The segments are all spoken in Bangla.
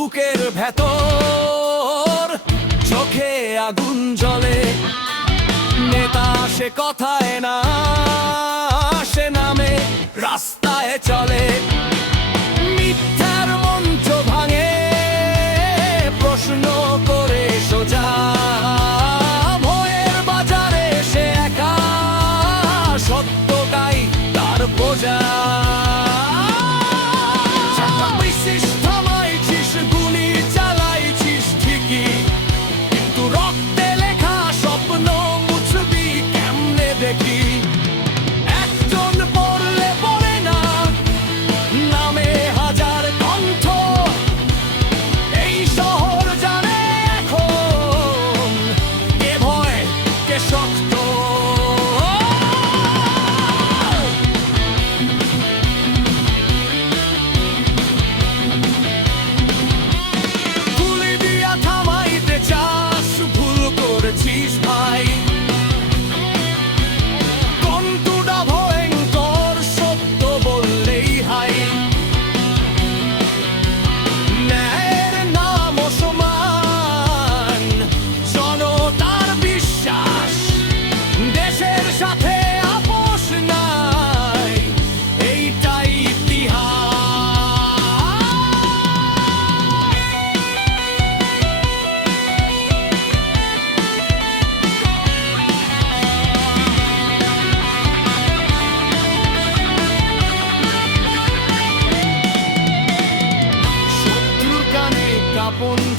বুকের ভেতর চোখে আগুন জ্বলে, নেতা সে কথায় না সে নামে রাস্তায় চলে, মিথ্যার মঞ্চ ভাঙে প্রশ্ন করে সোজা, ভয়ের বাজারে সে একা সত্যটাই তার বোঝা।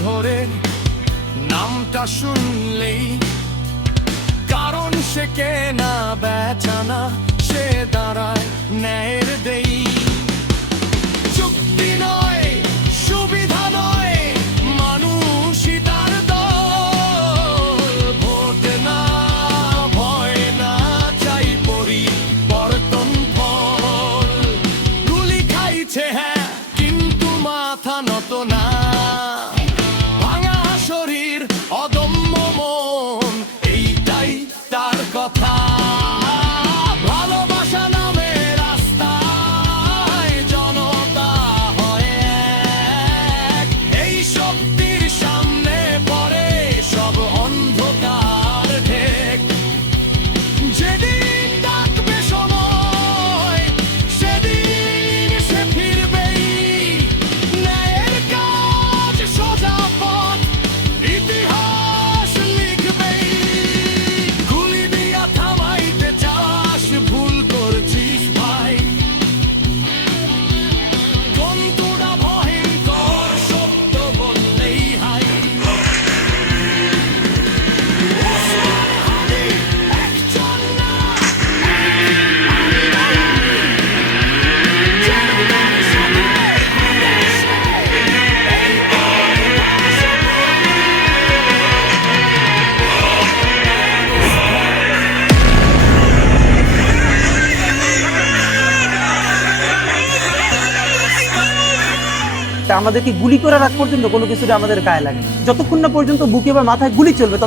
ধরে নামটা শুনলেই, কারণ সে কেনা বেচানা, সে দাঁড়ায় ন্যায়ের দেই। চুক্তি নয়, সুবিধা নয়, মানুষই তার দল। ভোট না, ভয় না, চাই পরিবর্তন ফল। গুলি খাইছে হ্যাঁ, কিন্তু মাথা নত না, অদম্য মন, এইটাই তার কথা। ভালোবাসা নামে রাস্তায় জনতা হয় এক, এই শক্তির সামনে পড়ে সব অন্ধকার ঢেক। যেদিন ডাকবে সময় সেদিন সে ফিরবেই, ন্যায়ের কাজ সোজা পথ ইতিহাস লিখবেই। গুলি দিয়া থামাইতে চাস, ভুল করছিস ভাই, বন্ধুরা ভয়ঙ্কর, সত্য বললেই হাই। একজন না, আমাদেরকে গুলি করার আগ পর্যন্ত কোনো কিছুটা আমাদের গায়ে লাগে, যতক্ষণ না পর্যন্ত বুকে বা মাথায় গুলি চলবে